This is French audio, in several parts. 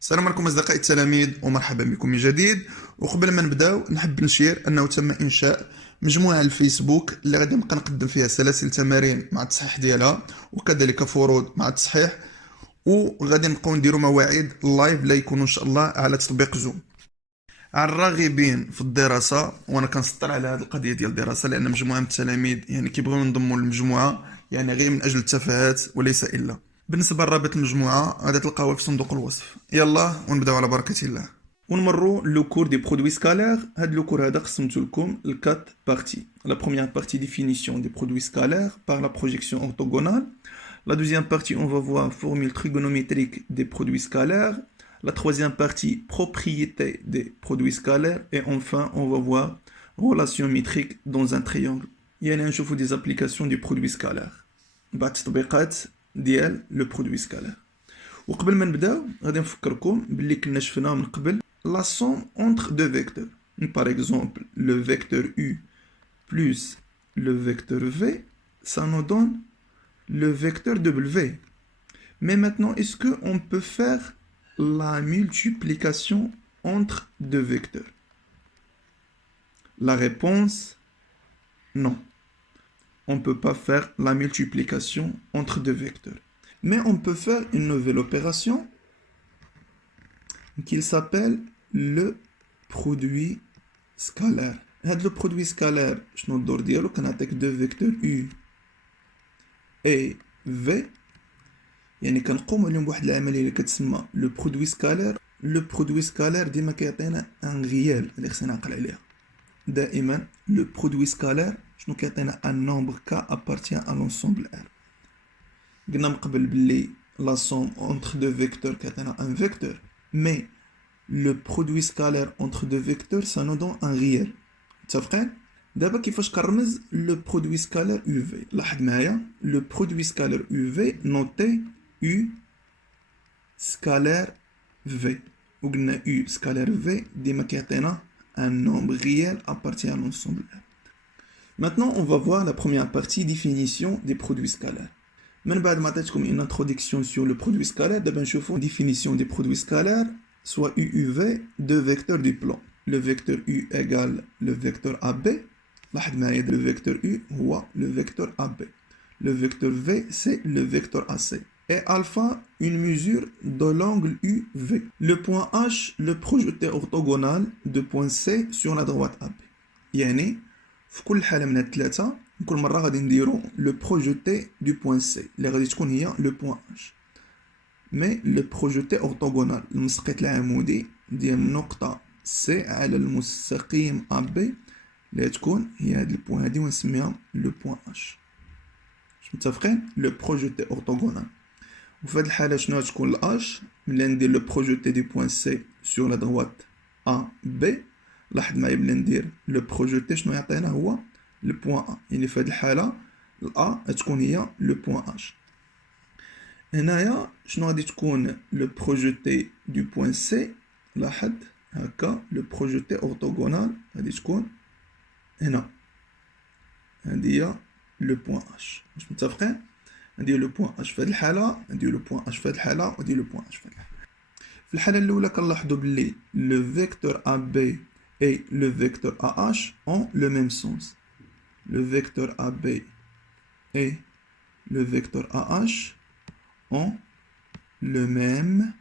السلام عليكم أصدقائي التلاميذ ومرحبا بكم من جديد. وقبل ما نبداو نحب نشير أنه تم إنشاء مجموعة على الفيسبوك اللي غادي نبقى نقدم فيها سلاسل تمارين مع التصحيح ديالها وكذلك فروض مع التصحيح، وغادي نبقاو نديرو مواعيد لايف لا يكونوا إن شاء الله على تطبيق زوم. على الراغبين في الدراسة، وأنا كنسطر على هذه القضية ديال الدراسة لأن مجموعة من التلاميذ كيبغيو ينضموا للمجموعة غير من أجل التفاهات وليس إلا. بالنسبة لرابط المجموعة غادي تلقاوها في صندوق الوصف. يلا ونبداو على بركة الله ونمروا لو كور دي برودوي سكالير. هاد لو كور هذا قسمته لكم لكات بارتي. لا بروميير بارتي définition des produits scalaires par la projection orthogonale. La deuxième partie, on va voir formule trigonométrique des produits scalaires. La troisième partie, propriété des produits scalaires. Et enfin, on va voir relation métrique dans un triangle. يعني نشوفوا des applications du produit scalaire. بعد تطبيقات ديال لو برودوي سكالير. وقبل ما نبداو غادي نفكركم باللي كنا شفنا من قبل لا سوم اونتر دو فيكتور. Par exemple, le vecteur u plus le vecteur v, ça nous donne le vecteur w. Mais maintenant, est-ce qu'on peut faire la multiplication entre deux vecteurs? La réponse, non. On ne peut pas faire la multiplication entre deux vecteurs. Mais on peut faire une nouvelle opération qui s'appelle le produit scalaire. Le produit scalaire, je nous dire que deux vecteurs u et v. يعني كنقوم اليوم بواحد العمليه اللي كتسمى لو برودوي سكالير. لو برودوي سكالير ديما كيعطينا ان ريال اللي خصنا نعقل عليها. دائما لو برودوي سكالير شنو كيعطينا ان نومبر كا ابارتيان ا لونسومبل ار. قلنا من قبل بلي لا سوم اونتر دو فيكتور كيعطينا ان فيكتور، مي لو برودوي سكالير اونتر دو فيكتور سا نو دون ان ريال. متفقين؟ دابا كيفاش كنرمز لو برودوي سكالير يو في؟ لاحظ معايا لو برودوي سكالير يو في نوتي U scalaire V. وقلنا U scalaire V ديما كيعطينا un nombre réel appartient à l'ensemble R. Maintenant, on va voir la première partie, définition des produits scalaires. من بعد ما عطيتكم une introduction sur le produit scalaire, دابا نشوفوا définition des produits scalaires, soit UUV, deux vecteurs du plan. Le vecteur U égale le vecteur AB. لاحظ معايا le vecteur U هو le vecteur AB. Le vecteur V, c'est le vecteur AC. Et alpha, une mesure de l'angle UV. Le point H, le projeté orthogonal de point C sur la droite AB. يعني في كل حالة من الثلاثة كل مرة غادي نديرو le projeté du point C اللي غادي تكون هي le point H. Mais le projeté orthogonal المسقط العمودي ديال النقطة C على المستقيم AB اللي تكون هي هاد البوان هادي ونسميها le point H. متفقين؟ لو بروجيتي اورتوغونال. وفي هاد الحالة شنو غتكون الاش؟ ملي ندير لو بروجيتي دي بوان سي سور لا دروات ا بي، لاحظ معايا ملي ندير لو بروجيتي شنو يعطينا هو لو بوان ا، يعني في هاد الحالة الا غتكون هي لو بوان اش. هنايا شنو غادي تكون لو بروجيتي دو بوان سي؟ لاحظ هكا لو بروجيتي اورتوغونال غادي تكون هنا، هادي هي لو بوان اش. واش متفقين؟ ندير لو بوان اش في هاد الحاله، ندير لو بوان اش في هاد الحاله، وندير لو بوان اش في هاد الحاله. في الحاله الاولى كنلاحظوا بلي لو فيكتور ا بي اي لو فيكتور ا اش اون لو ميم سونس. لو فيكتور ا بي اي لو فيكتور ا اش اون لو ميم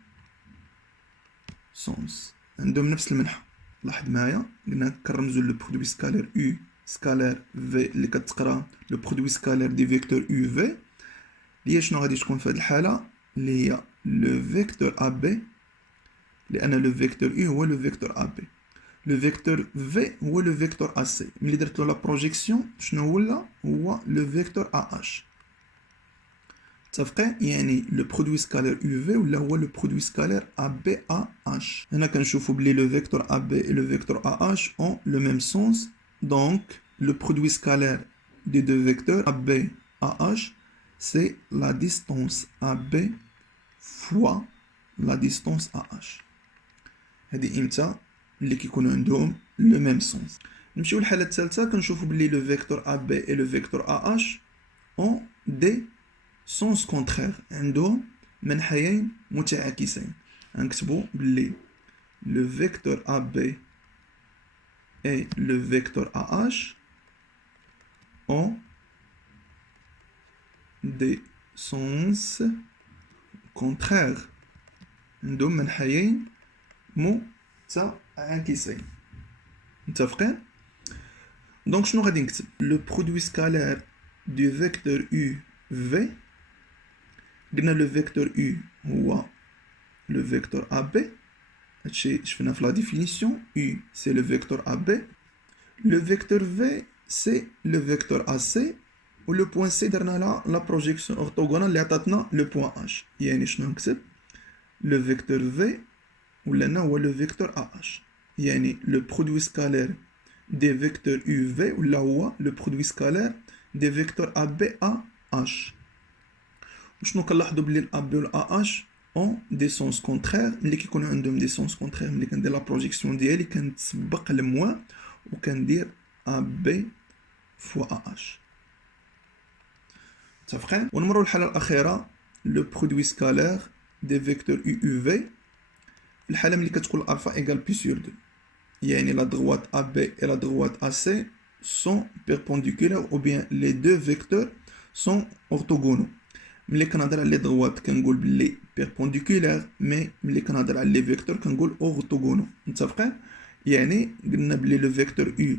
سونس، عندهم نفس المنحى. لاحظ معايا قلنا كنرمزوا لو برودوي سكالير يو سكالير في اللي كتقرا لو برودوي سكالير دي فيكتور يو في اللي هي شنو غادي تكون في هاد الحاله اللي هي لو فيكتور ا بي، لان لو فيكتور يو هو لو فيكتور ا بي. لو فيكتور في هو لو فيكتور ا سي. ملي درت له لا بروجيكسيون شنو ولا هو لو فيكتور ا اش. متفقين؟ يعني لو برودوي سكالير يو في ولا هو لو برودوي سكالير ا بي ا اش. هنا كنشوفوا بلي لو فيكتور ا بي et le vecteur a h ont le même sens. Donc le produit scalaire des deux vecteurs AB AH, c'est la distance AB fois la distance AH. هذه إمتى اللي كيكونوا عندهم le même sens. نمشيو للحالة الثالثة كنشوفوا بلي le vecteur AB et le vecteur AH ont des sens contraires، عندهم منحيين متعاكسين. غنكتبو بلي le vecteur AB et le vecteur AH ont des sens contraires. عندهم منحيين متعاكسين. متفقين؟ دونك شنو غادي نكتب؟ لو برودوي سكالير دو فيكتور U V. قلنا لو فيكتور U هو لو فيكتور AB. هادشي شفنا في لا ديفينيسيون. U سي لو فيكتور AB. لو فيكتور V سي لو فيكتور AC. و لو بوين C درنا لها لا بروجيكسيون اورتوغونال اللي عطاتنا لو بوين H. يعني شنو نكتب؟ لو فيكتور V ولا هو لو فيكتور AH. يعني لو برودوي سكالير des vecteurs UV ولا هو le produit scalaire des vecteurs AB AH. وشنو كنلاحظوا بلي AB و AH ont des sens contraires. ملي كيكونوا عندهم des sens contraires ملي كندير لا بروجيكسيون ديالي كنتسبق الموا وكندير AB فوا AH. متفقين؟ ونمروا للحاله الاخيره le produit scalaire des vecteurs UV. في الحاله ملي كتكون الالفا ايغال بي سور 2. يعني la droite AB et la droite AC sont perpendiculaires ou bien les deux vecteurs sont orthogonaux. ملي كنهضر على les droites كنقول بلي perpendiculaires mais ملي كنهضر على les vecteurs كنقول orthogonaux. متفقين؟ يعني قلنا بلي le vecteur U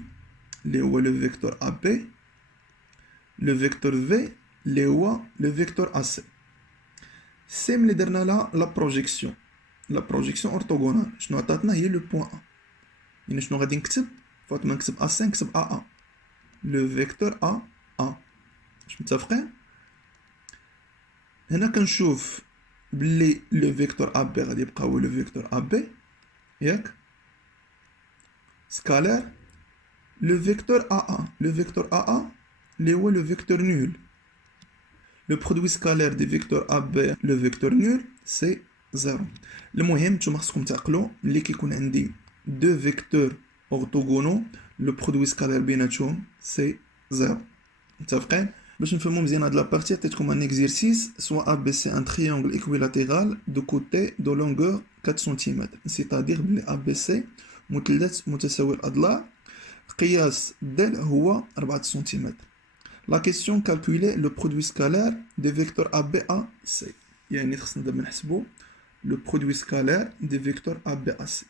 اللي هو le vecteur AB le vecteur V اللي هو le vecteur AC. C ملي درنا لها la projection orthogonale شنو عطاتنا هي le point A. يعني شنو غادي نكتب؟ فوت ما نكتب A5 نكتب AA لو فيكتور A. واش متفقين؟ هنا كنشوف بلي لو فيكتور AB غادي يبقى هو لو فيكتور AB ياك سكالير لو فيكتور AA. لو فيكتور AA اللي هو لو فيكتور نول. لو برودوي سكالير دي فيكتور AB لو فيكتور نول سي 0. المهم نتوما خصكم تعقلوا ملي كيكون عندي deux vecteurs orthogonaux le produit scalaire بيناتهم c'est 0. متفقين؟ باش نفهمو مزيان هاد لابارتي عطيتكم ان اكزيرسيس soit ABC un triangle équilatéral de côté de longueur 4 cm c'est-à-dire بلي ABC مثلث متساوي الاضلاع قياس د هو 4 سنتيمتر. La question calculer le produit scalaire des vecteurs AB AC. يعني خصنا دابا نحسبو le produit scalaire des vecteurs AB AC.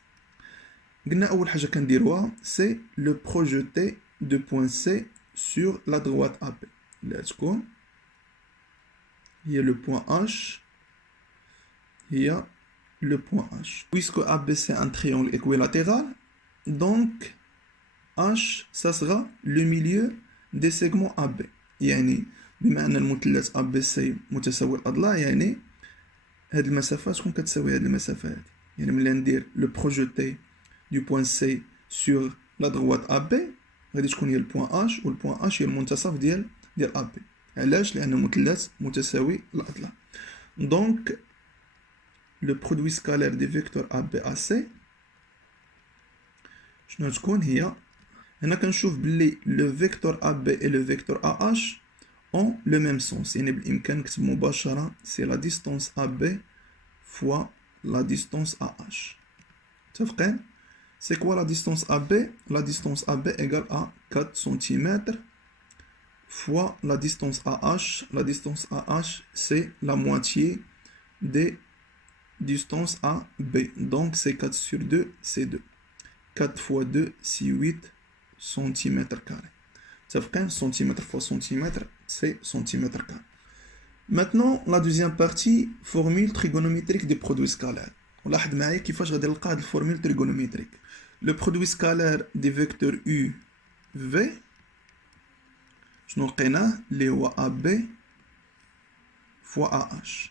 قلنا أول حاجة كنديروها سي لو بروجيتي دو بوين سي سور لا droite AB اللي غتكون هي لو بوين H. هي لو بوين H. Puisque AB c'est un triangle équilatéral, donc H ça sera le milieu des segments AB. يعني بما أن المثلث ABC متساوي الأضلاع يعني هاد المسافة تكون كتساوي هاد المسافة هادي. يعني ملي ندير لو بروجيتي du point C sur la droite AB غادي تكون هي البوين H والبوين H هي المنتصف ديال AB. علاش؟ لأنه مثلث متساوي الأضلاع. دونك لو برودوي سكالير دي فيكتور AB AC شنو تكون هي؟ هنا كنشوف بلي لو فيكتور AB et le vecteur AH ont le même sens. يعني بالإمكان نكتب مباشرة سي لا ديستونس AB fois la distance AH. متفقين؟ C'est quoi la distance AB? La distance AB égale à 4 cm fois la distance AH. La distance AH, c'est la moitié des distances AB. Donc, c'est 4 sur 2, c'est 2. 4 fois 2, c'est 8 cm carré. Ça fait 15 cm fois cm, c'est cm carré. Maintenant, la deuxième partie, formule trigonométrique des produits scalaires. ولاحظ معايا كيفاش غادي نلقى هاد الفورمول تريغونوميتريك. لو برودوي سكالير دي فيكتور U V شنو لقيناه اللي هو AB فوا AH.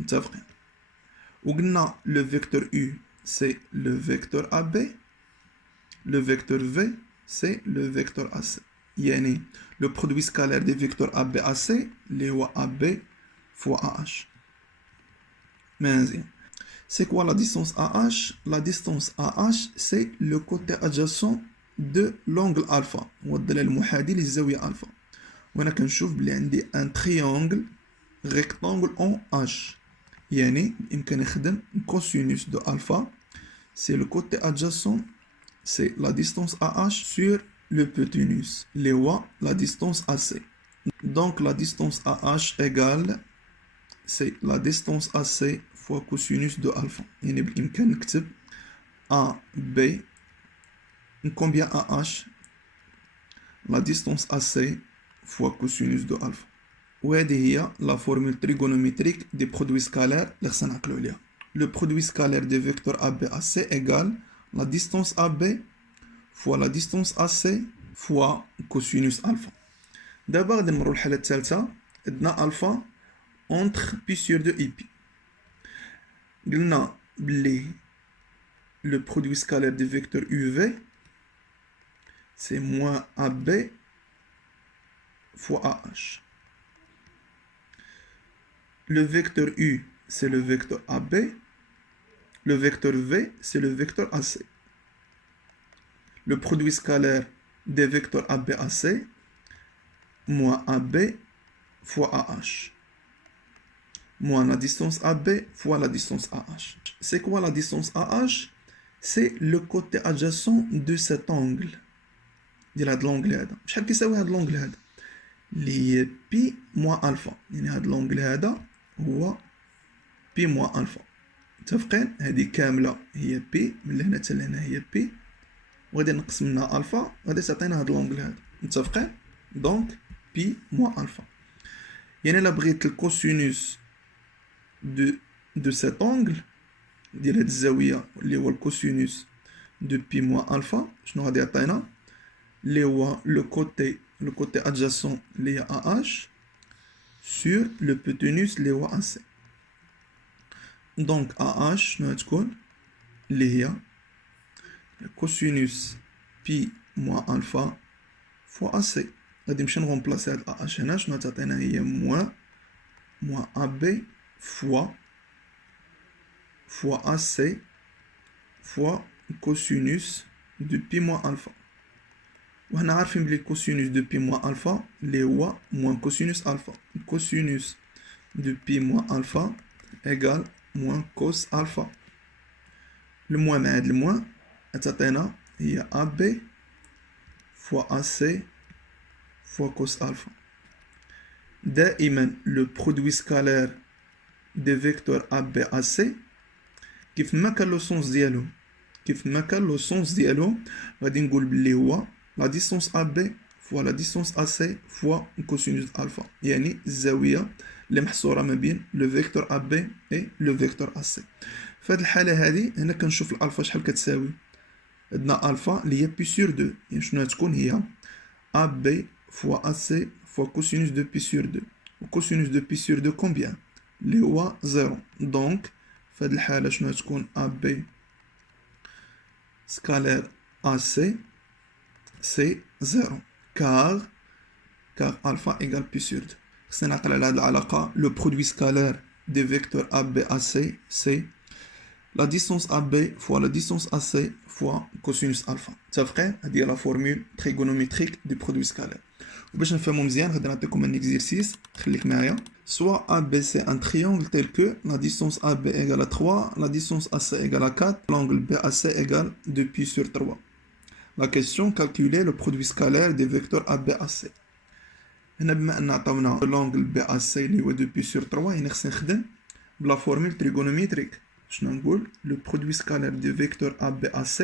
متفقين؟ وقلنا لو فيكتور U سي لو فيكتور AB لو فيكتور V سي لو فيكتور AC. يعني لو برودوي سكالير دي فيكتور AB AC اللي هو AB فوا AH. مزيان. C'est quoi la distance AH? La distance AH, c'est le côté adjacent de l'angle alpha. والضلع المحاذي للزاوية alpha. وأنا كنشوف بلي عندي un triangle rectangle en H. يعني يمكن نخدم cosinus de alpha, c'est le côté adjacent, c'est la distance AH sur le hypoténuse, les wa la distance AC. Donc la distance AH égale, c'est la distance AC fois cosinus de alpha. يعني بالإمكان نكتب AB, combien AH, la distance AC fois cosinus de alpha. وهذه هي la formule trigonométrique des produits scalaires اللي خصنا نعقلو عليها. Le produit scalaire des vecteurs AB AC égale la distance AB fois la distance AC fois cosinus alpha. دابا غادي نمرو للحالة الثالثة. عندنا alpha entre pi sur 2 et pi. قلنا بلي le produit scalaire des vecteurs UV c'est moins AB fois AH. Le vecteur U, c'est le vecteur AB. Le vecteur V, c'est le vecteur AC. Le produit scalaire des vecteurs AB-AC, moins AB fois AH. Moins la distance AB fois la distance AH. C'est quoi la distance AH? C'est le côté adjacent de cet angle. De l'angle هذا. شحال كيساوي هذا l'angle هذا؟ اللي هي بي موان الفا. يعني هذا l'angle هذا هو بي موان الفا. متفقين؟ هذه كامله هي بي من لهنا حتى لهنا هي بي، وغادي نقسم منها الفا غادي تعطينا هذا لونغل هذا. متفقين؟ دونك بي موان الفا. يعني الا بغيت الكوسينوس دو سيت اونغل ديال هاد الزاويه اللي هو الكوسينوس دو بي موان الفا، شنو غادي يعطينا؟ اللي هو لو كوتي ادجاسون اللي هي AH sur l'hypoténuse اللي هو AC. دونك AH شنو غتكون؟ اللي هي كوسينوس بي موان الفا فوا AC. غادي نمشي نغومبلاسي هاد AH هنا، شنو تعطينا؟ هي موان AB فوا AC فوا كوسينوس دو بي موان الفا. وهنا عارفين بلي كوسينوس دو بي موان الفا اللي هو موان كوسينوس الفا. كوسينوس دو بي موان الفا ايغال موان كوس الفا. الموان مع هاد الموان تعطينا هي AB فوا AC فوا كوس الفا. دائما لو برودوي سكالير دي فيكتور AB AC كيف ما كان لو سونس ديالو غادي نقول بلي هو la distance AB fois la distance AC fois cosinus alpha. يعني الزاوية اللي محصورة ما بين لو فيكتور AB et لو فيكتور AC. في هاد الحالة هادي هنا كنشوف الألفا شحال كتساوي. عندنا ألفا اللي هي بي سور دو، يعني شنو غتكون هي AB fois AC fois cosinus de pi sur 2. و cosinus de pi sur 2 combien؟ اللي هو 0. دونك في هاد الحالة شنو غتكون AB scalaire AC c'est 0 car alpha égale pi sur 2. خصنا نعقل على هاد العلاقة. لو برودوي سكالير دي فيكتور AB AC c'est la distance AB fois la distance AC fois cosinus alpha. متفقين؟ هادي هي لا فورمول تريغونوميتريك دي برودوي سكالير. وباش نفهمو مزيان غادي نعطيكم ان اكزيرسيس، خليك معايا. Soit AB c'est un triangle tel que la distance AB égale à 3, la distance AC égale à 4, l'angle BAC égale 2 pi sur 3. La question, calculer le produit scalaire des vecteurs ABAC. هنا بما ان عطاونا l'angle BAC اللي هو 2 pi sur 3، يعني خصني نخدم بلا فورمول تريغونوميتريك. شنو نقول؟ le produit scalaire des vecteurs ABAC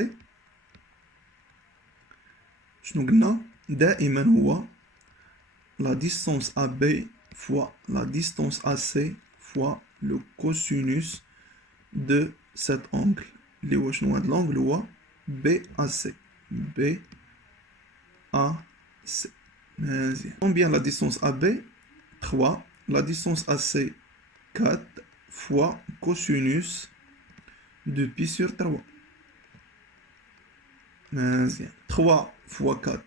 شنو قلنا؟ دائما هو la distance AB fois la distance AC fois le cosinus de cet angle اللي هو شنو هاد l'angle هو BAC. BAC. Combien la distance AB? 3. La distance AC 4 fois cosinus de pi sur 3. 3 fois 4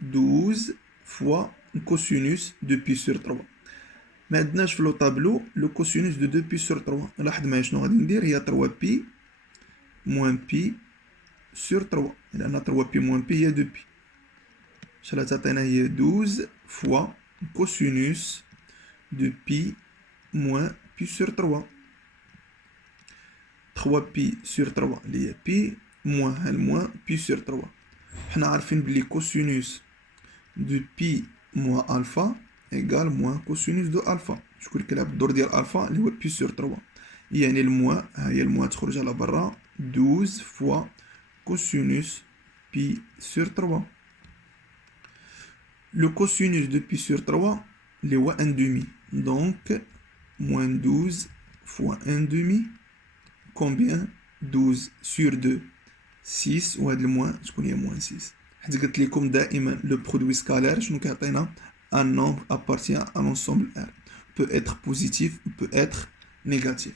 12 fois cosinus de pi sur 3. ما عندناش في لو طابلو لو كوسينوس دو 2 بي سور 3. لاحظ معايا شنو غادي ندير، هي 3 بي موان بي سور 3، لأن 3 بي موان بي هي 2 بي. شحال تعطينا؟ هي 12 فوا كوسينوس دو بي موان بي سور 3. 3 pi sur 3 اللي هي pi moins الموان pi sur 3. حنا عارفين بلي cosinus de pi moins alpha égale moins cosinus de alpha. شكون اللي كيلعب الدور ديال alpha اللي هو pi sur 3. يعني الموان ها هي الموان تخرج على برا 12 fois cosinus pi sur 3. Le cosinus de pi sur 3 اللي هو 1 demi. Donc moins 12 fois 1 demi. Combien 12 sur 2 6 وهاد الموان شكون هي moins 6. حيت قلت لكم دائما لو برودوي سكالير شنو كيعطينا un nombre appartient à l'ensemble R peut être positif ou peut être négatif.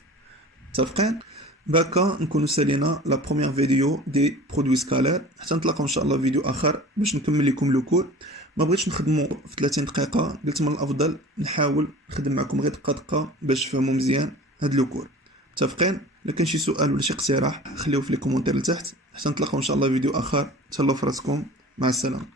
متفقين؟ بهكا نكونوا سالينا لا بروميير فيديو دي برودوي سكالير حتى نتلاقاو ان شاء الله فيديو اخر باش نكمل لكم لو كور. ما بغيتش نخدمو في 30 دقيقه، قلت من الافضل نحاول نخدم معكم غير دقه دقه باش تفهموا مزيان هاد لو كور. متفقين؟ الا كان شي سؤال ولا شي اقتراح خليوه في لي كومونتير لتحت حتى نتلاقاو ان شاء الله فيديو اخر. تهلاو في راسكم، مع السلامه.